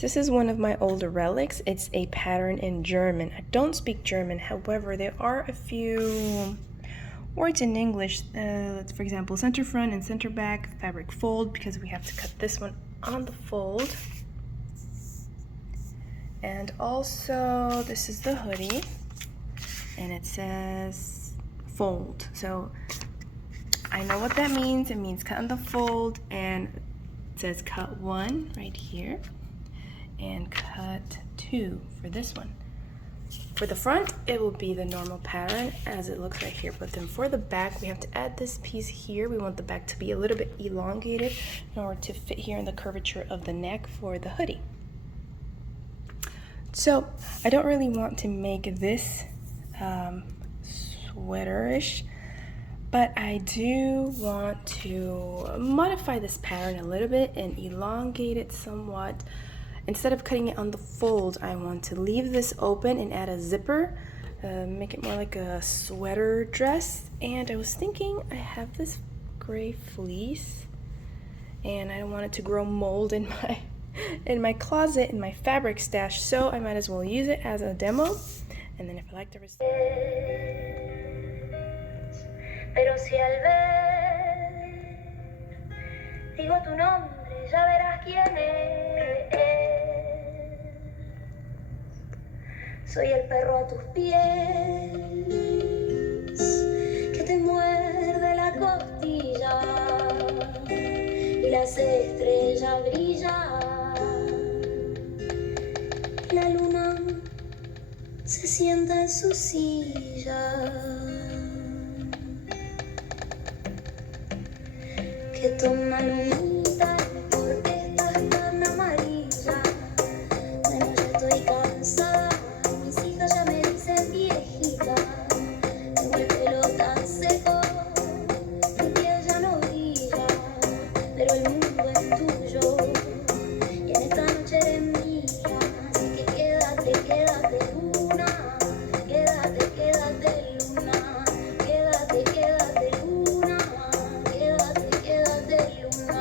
This is one of my older relics. It's a pattern in German. I don't speak German, however, there are a few words in English. For example, center front and center back, fabric fold, because we have to cut this one on the fold. And also, this is the hoodie, and it says fold. So I know what that means. It means cut on the fold, and it says cut 1 right here and cut 2 for this one. For the front, it will be the normal pattern as it looks right here, but then for the back, we have to add this piece here. We want the back to be a little bit elongated in order to fit here in the curvature of the neck for the hoodie. So I don't really want to make this sweaterish, but I do want to modify this pattern a little bit and elongate it somewhat. Instead of cutting it on the fold, I want to leave this open and add a zipper, make it more like a sweater dress. And I was thinking, I have this gray fleece, and I don't want it to grow mold in my closet, in my fabric stash, so I might as well use it as a demo. And then if I like the result. Pero si al ver digo tu nombre, ya verás quién es. Soy el perro a tus pies, que te muerde la costilla y las estrellas brillan. La luna se sienta en su silla, que toma lunita porque estás tan amarilla. Bueno, ya estoy cansada, mis hijas ya me dicen viejita. Tengo el pelo tan seco, mi piel ya no brilla, pero el mundo es tuyo y en esta noche eres mía. Así que quédate, quédate luna, quédate, quédate luna, quédate, quédate luna, quédate, quédate luna.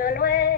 mucho luego.